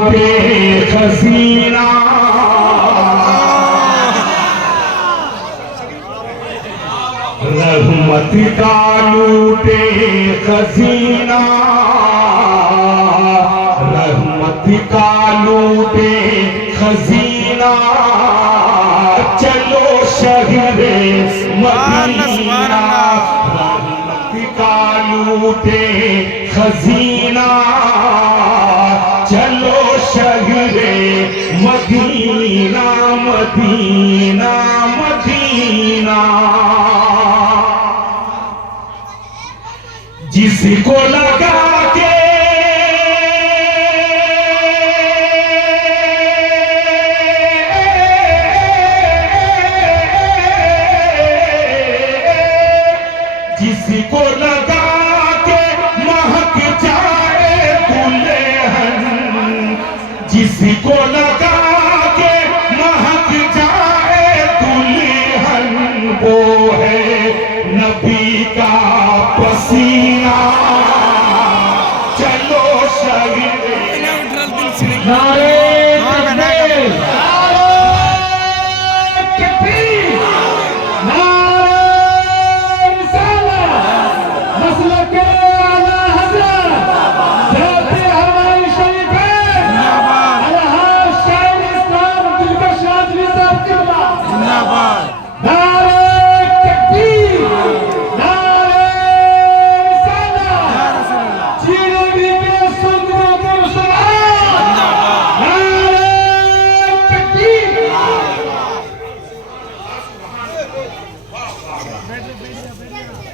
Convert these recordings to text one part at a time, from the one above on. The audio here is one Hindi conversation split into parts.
लूटे खजीना, रहमत का लूटे खजीना, रहमत का लूटे खजीना, चलो शहरे मदीना, रहमत का लूटे खजीना, चलो शहरे मदीना, मदीना मदीना। जिसको लगा के जिसको लगा के महक जाए दुल्हन, जिसको लगा के महक जाए दुल्हन, वो है नबी का पसीना, चलो शहीद नारे तकबीर,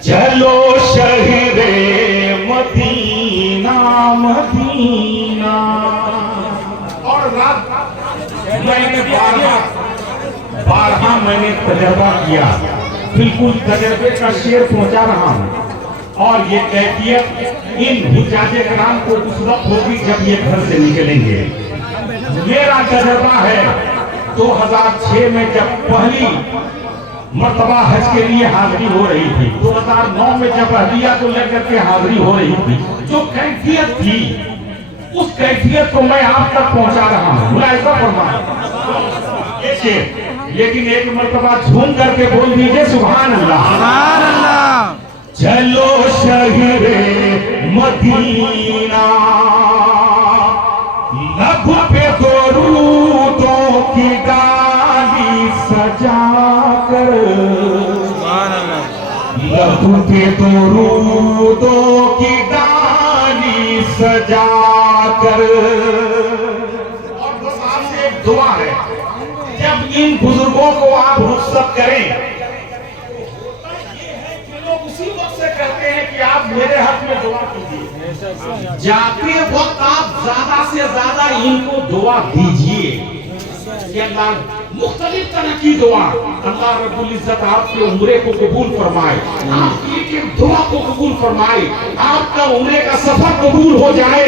चलो शहरे मदीना मदीना। और रात मैंने बारहा मैंने तजर्बा किया, बिल्कुल तजर्बे का शेर पहुंचा रहा हूं। और ये कैफियत इन हुज्जाजे कराम को उस वक्त होगी जब ये घर से निकलेंगे। मेरा तजर्बा है 2006 में जब पहली मर्तबा हज के लिए हाजिरी हो रही थी, 2009 में जब अहलिया को लेकर के हाजिरी हो रही थी, जो कैफियत थी उस कैफियत को मैं आप तक पहुंचा रहा हूं। मुलाहिजा फरमाइए, लेकिन एक मर्तबा झूम करके बोल दीजिए सुभान अल्लाह, सुभान अल्लाह। चलो शहरे मदीना, लब पे दरूदों की डाली सजा कर, लब पे दरूदों की डाली सजा कर। और बस आपसे एक दुआ है, जब इन बुजुर्गों को आप रुखसत करें, लोग उसी वक्त से कहते हैं कि आप मेरे हक में दुआ कीजिए। जाते वक्त आप ज्यादा से ज्यादा इनको दुआ दीजिए कि अल्लाह मुख्तलिफ तरह की दुआ, अल्लाह रब्बुल इज्जत आपके उम्रे को कबूल फरमाए, आपकी एक दुआ को कबूल फरमाए, आपका उम्रे का सफर कबूल हो जाए,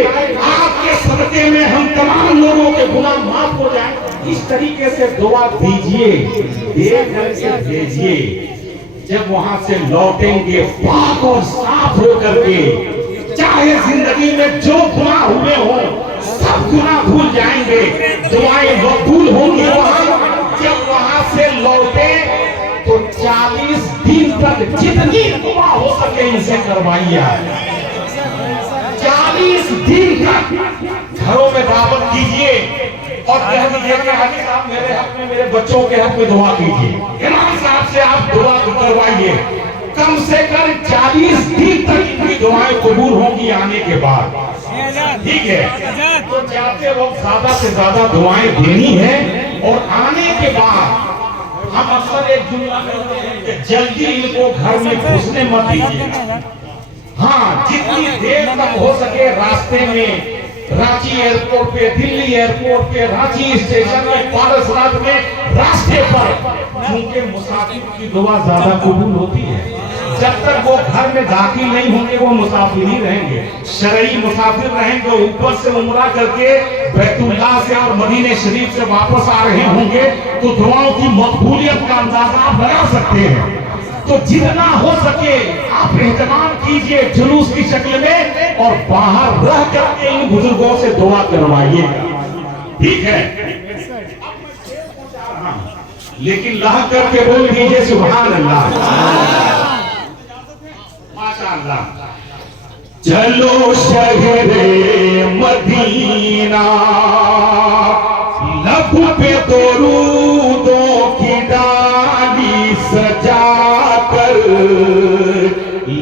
आपके सदके में हम तमाम लोगों के गुनाह माफ हो जाए। इस तरीके से दुआ दीजिए, दे करके भेजिए। जब वहां से लौटेंगे पाक और साफ होकर के, चाहे जिंदगी में जो गुनाह हुए हों सब गुनाह भूल जाएंगे, दुआएं मकबूल होंगी। जब वहां से लौटे तो 40 दिन तक जितनी दुआ हो सके इनसे करवाइए। 40 दिन तक घरों में दावत कीजिए और कह दीजिए कि हाजी साहब मेरे हक में, मेरे बच्चों के हक में दुआ कीजिए। इमाम साहब से आप दुआ करवाइए, कम से कम 40 दिन तक इनकी दुआएं कबूल होंगी आने के बाद, ठीक है। तो जाते वक्त ज्यादा से ज्यादा दुआएं देनी है और आने के बाद हम अक्सर एक जुमला कहते हैं कि जल्दी इनको घर में घुसने मत दीजिए। हाँ, जितनी देर तक हो सके रास्ते में, रांची एयरपोर्ट पे, दिल्ली एयरपोर्ट पे, रांची स्टेशन में, पारसनाथ में, रास्ते पर, क्योंकि मुसाफिर की दुआ ज्यादा कबूल होती है। जब तक वो घर में दाखिल नहीं होंगे वो मुसाफिर ही रहेंगे, शरई मुसाफिर रहेंगे। ऊपर से उमरा करके बैतुल्लाह से और मदीने शरीफ से वापस आ रहे होंगे तो दुआओं की मकबूलियत का अंदाजा आप लगा सकते हैं। तो जितना हो सके आप एहतमाम कीजिए जुलूस की शक्ल में और बाहर रह करके इन बुजुर्गों से दुआ करवाइएगा। ठीक है, लेकिन लाह करके बोल दीजिए सुभान अल्लाह, माशाअल्लाह। चलो शहरे मदीना, लब पे दरूदों की डाली सजा कर,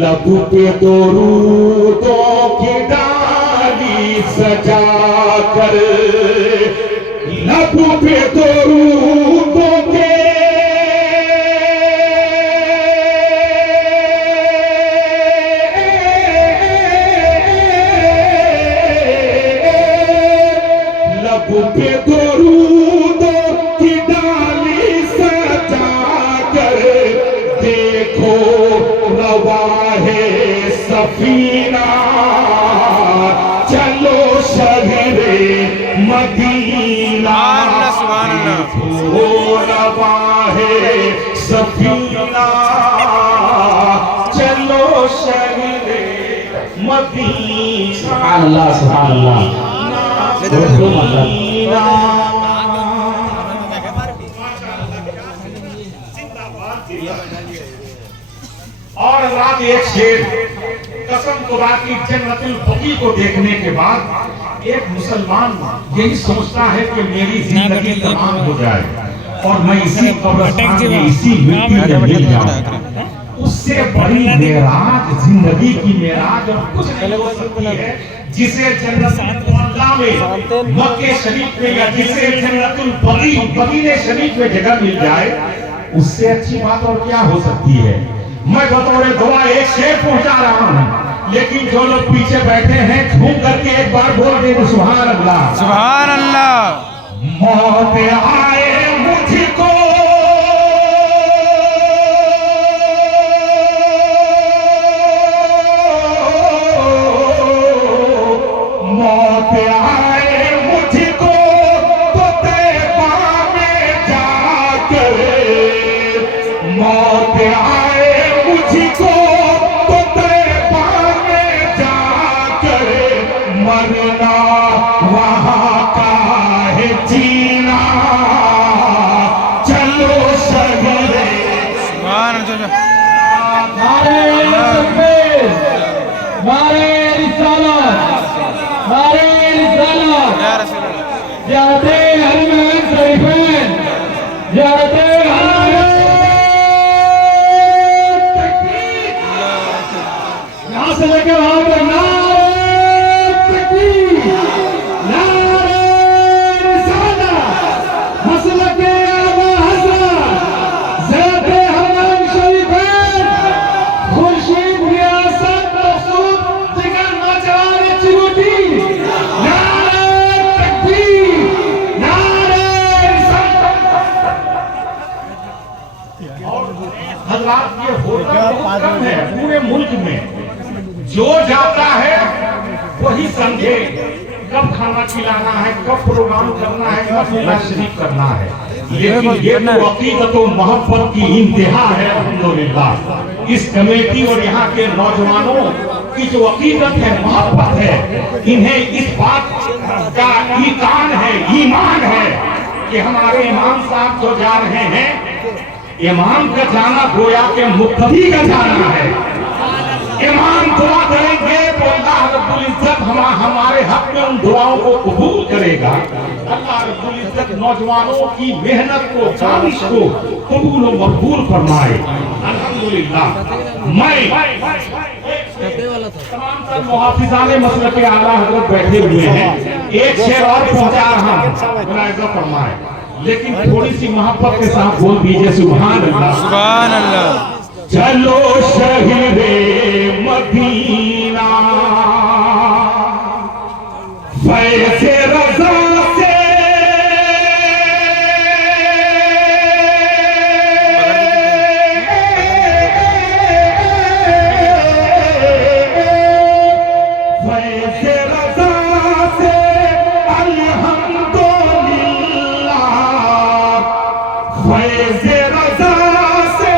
लब पे दरूदों की डाली सजा कर, लब पे दरूदों के लब पे दरूदों की डाली सजा कर, देखो रवाहे सफीना, चलो शहरे मदीना, देखो रवाहे सफीना, चलो शहरे मदीना। अल्लाह सुभान अल्लाह। और रात एक शेर, कसम खुदा की जन्नतुल बकी को देखने के बाद एक मुसलमान यही सोचता है कि मेरी जिंदगी तमाम हो जाए और मैं इसी कब्रिस्तान में इसी मिट्टी में मिल जाऊं। उससे बड़ी मेराज, जिंदगी की मेराज और कुछ नहीं हो सकती है जिसे जन्नतुल अल्लाह में, मक्के शरीफ में, या जिसे जन्नतुल बकीने शरीफ में जगह मिल जाए, उससे अच्छी बात और क्या हो सकती है। मैं बतौर दुआ एक शेर पहुंचा रहा हूं, लेकिन जो लोग पीछे बैठे हैं झूम करके एक बार बोल दे सुभान अल्लाह, सुभान अल्लाह। मौत आए मुझको मौत आए मुझको तो तैबा में जाकर, मौत आए मुझको तो तैबा में जाकर, मरना वहाँ का है जीना, चलो शहरे नारे तकबीर, नारे रिसालत, नारे रिसालत, ज़ियारते हरमैन शरीफैन, ज़ियारते हरमैन तकबीर, यहाँ से लेकर वहाँ तक नारे तकबीर, नारे रिसालत, मसलके आला हज़रत, ज़ियारते हरमैन शरीफैन, खुर्शीद रियासत मकसूद जिगर नौजवान चिरूटी, नारे तकबीर, नारे रिसालत। हज़रात, ये होता बहुत कम है पूरे मुल्क में। जो जाता है वही समझे कब खाना खिलाना है, कब प्रोग्राम करना है, कब मिलाद शरीफ करना है। लेकिन ये तो अकीदत और मोहब्बत की इंतहा है। अल्हम्दुलिल्लाह, इस कमेटी और यहाँ के नौजवानों की जो अकीदत है, मोहब्बत है, इन्हें इस बात का ईमान है कि हमारे इमाम साहब जो जा रहे हैं, इमाम का जाना गोया के मुक्तदी का जाना है। इमाम दुआ करेंगे तो अल्लाह रब्बुल इज्जत हमारे हक में उन दुआओं को कबूल करेगा। अल्लाह रब्बुल इज्जत नौजवानों की मेहनत को, जानिश को कबूल और मकबूल फरमाए। अल्हम्दुलिल्लाह, मैं तमाम सब मुहाफिजाने मसलक के आला हज़रत बैठे हुए हैं, एक शेर और पहुंचा रहा हूं, मुलाहिज़ा फरमाए, लेकिन थोड़ी सी मोहब्बत के साथ बोल दीजिए सुभान अल्लाह, सुभान अल्लाह। चलो शहरे मदीना, फैज़े रज़ा से फैज़े रज़ा से अल्हम्दुलिल्लाह, फैज़े रज़ा से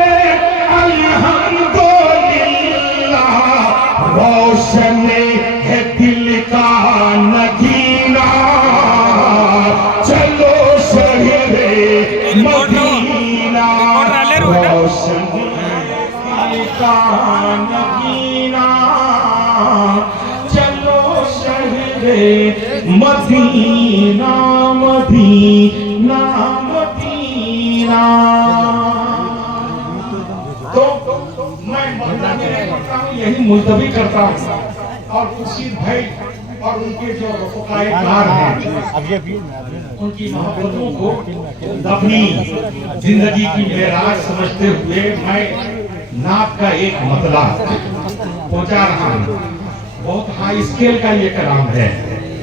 अल्हम्दुलिल्लाह, रोशन है दिल का नगीना, मदीना रोशन का नगीना, चलो शहरे मदीना मदीना मदीना। तो मैं मुल्तवी नहीं करता हूँ, यही मुल्तवी करता हूँ। और उसी भाई और उनके जो रफ़ाक़ार हैं, उनकी मोहब्बतों को अपनी जिंदगी की मेराज समझते हुए मैं नात का एक मतला पहुंचा रहा हूँ। बहुत हाई स्केल का ये कलाम है,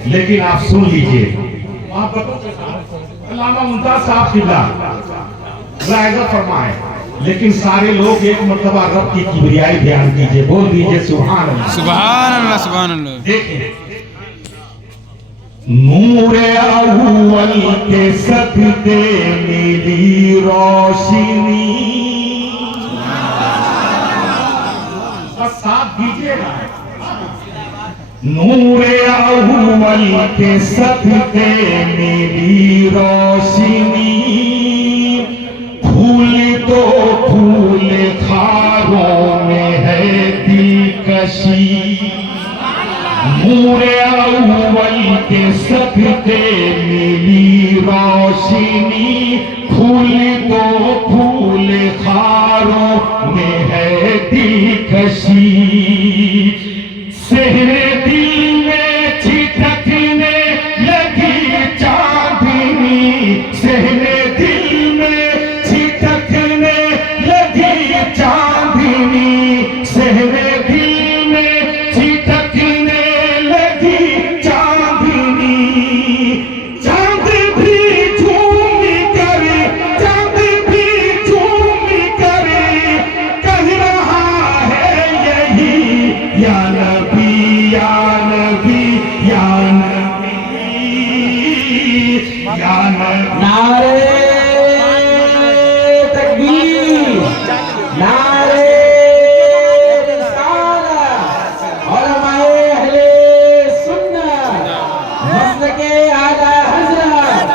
लेकिन आप सुन लीजिए। मोहब्बतों के साथ अल्लामा मुमताज साहब किबला जायजा फरमाए, लेकिन सारे लोग एक मर्तबा रब की किबरियाई बयान कीजिए, बोल दीजिए सुभान अल्लाह सुभान अल्लाह सुभान अल्लाह। देखिए, नूरे अव्वल के सदके मेरी रोशनी, बस साथ दीजिएगा। नूरे अव्वल के सदके मेरी रोशनी, फूल तो फूल खारों में है दिलकशी। नूरे अव्वल के सदके मेरी रोशनी, फूल तो फूल खारों में है दिलकशी। सहरे दिल में छिटकने लगी चांदनी, सहरे दिल में छिटकने लगी चांदनी, सहरे दिल में छिटकने लगी चांदनी। चांद भी झूम कर, चांद भी झूम कर कह रहा है यही, या नबी या नबी या नबी या नबी। नारे तकबीर, नारे रिसालत, उलमाए अहले सुन्नत, मसलके आला हज़रत,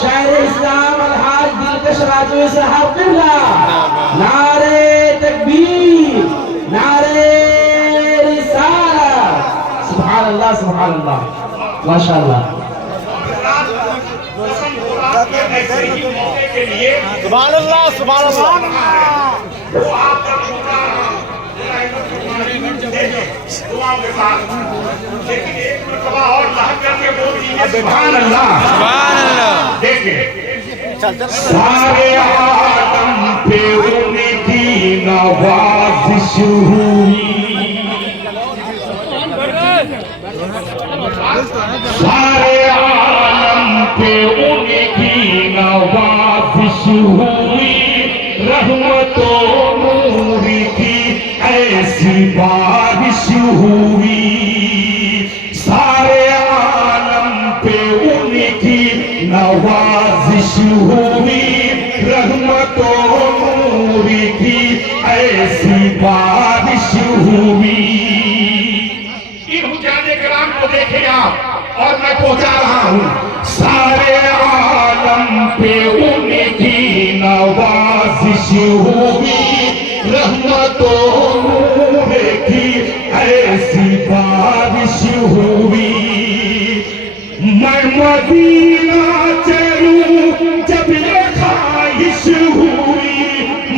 शायर इस्लाम अलहाज दिलकश राजवी साहब किबला। नारे तकबीर, नारे रिसालत। सुभान अल्लाह सुभान अल्लाह, माशाअल्लाह। ऐसे ही मौके के लिए सुभान अल्लाह सुभान अल्लाह। वो आप तक पहुंचा रहा हूं, दुआओं के साथ। लेकिन एक मरतबा और लहक करके बोल दीजिए सुभान अल्लाह सुभान अल्लाह। देखिए, सारे आलम पे उनकी नवाज़िश हुई, सारे आलम पे उनकी नवाज़िश हुई, रहमतों नूर की ऐसी बारिश हुई। सारे आलम पे उनकी नवाज़िश हुई, रहमतों नूर की ऐसी बारिश हुई। इन हुजाने कराम को देखें आप, और मैं पहुंचा रहा हूं। सारे आलम पे उनकी नवाज़िश हुई, रहमतों नूर की ऐसी बारिश हुई। मैं मदीना चलूं जब ये ख्वाहिश हुई,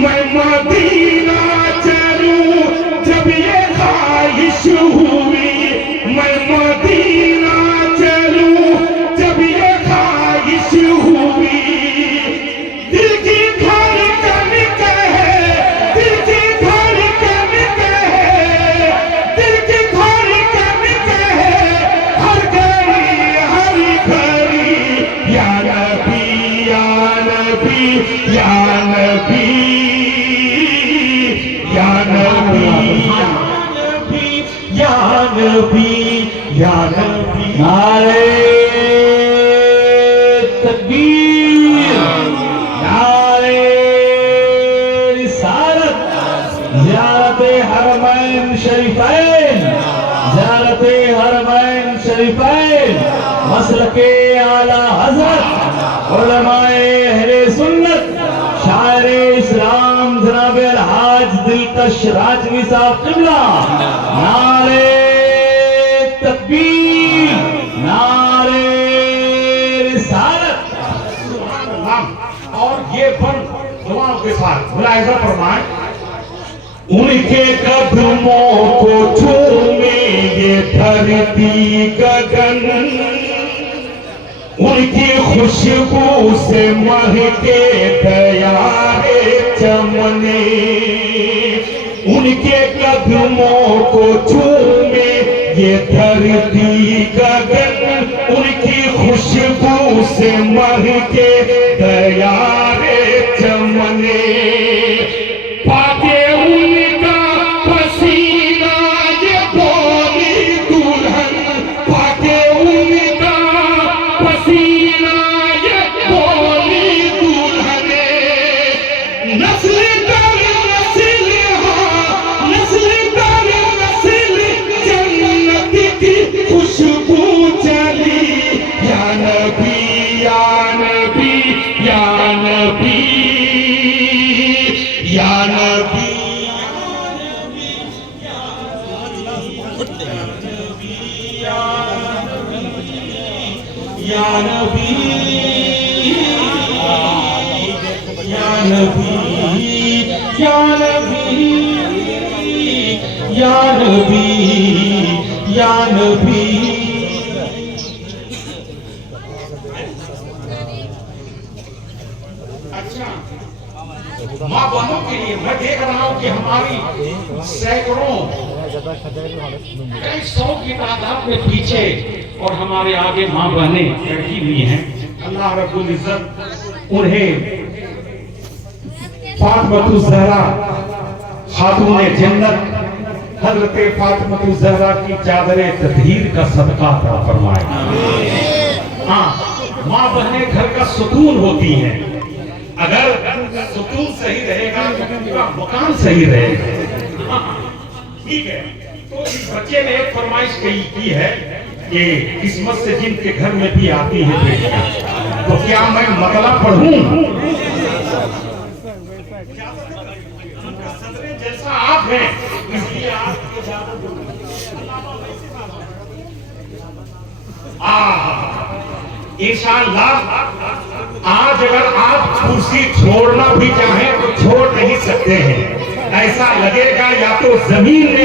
मैं मदीना चलूं जब ये ख्वाहिश हुई, मैं मदीना चलूं जब ये ख्वाहिश हुई। दिल की धड़कन कहे, दिल की धड़कन कहे, दिल की धड़कन कहे, हर घड़ी या नबी या नबी या नबी या नबी या नबी या नबी। नारे तकबीर, नारे रिसालत, ज़ियारते हरमैन शरीफैन, ज़ियारते हरमैन शरीफैन, मसलके आला हज़रत, उलमाए अहले सुन्नत, राजवी साहब किबला, नारे तकबीर, नारे रिसालत। और ये बन दुआओं के साथ मुलाहिजा फरमाएं, उनके कदमों को चूमे ये धरती गगन, उनकी खुशबू से महके दयारे चमने, उनके कदमों को चूमे ये धरती गगन, उनकी खुशबू से महके दयारे चमने, पाके उनका पसीना ये बोली दुल्हन, पाके उनका पसीना ये बोली दुल्हन, नस्ल दर नस्ल हाँ, नस्ल दर नस्ल जन्नत की खुशबू चली, या नबी या नबी या नबी या नबी या नबी या नबी या नबी या नबी या नबी। अच्छा, माँ बहनों के लिए मैं देख रहा हूँ कि हमारी सैकड़ों कई सौ की तादाद में पीछे और हमारे आगे माँ बहनें बैठी हुई हैं। अल्लाह रब्बुल इज्जत उन्हें फातिमा ज़हरा खातून जन्नत हजरत फातिमा ज़हरा की चादरे तत्हीर का सदका अता फरमाए। हाँ, माँ बहनें घर का सुकून होती हैं। अगर सुकून सही रहेगा तो पूरा मकान सही रहेगा। ठीक है, तो इस बच्चे ने एक फरमाइश की है कि किस्मत से जिनके घर में भी आती है बेटियां, तो क्या मैं मतलब पढ़ूं? सदरे जैसा आप हैं इसलिए आपको इंशाअल्लाह आज अगर आप कुर्सी छोड़ना भी चाहें तो छोड़ नहीं सकते हैं। ऐसा लगेगा या तो जमीन में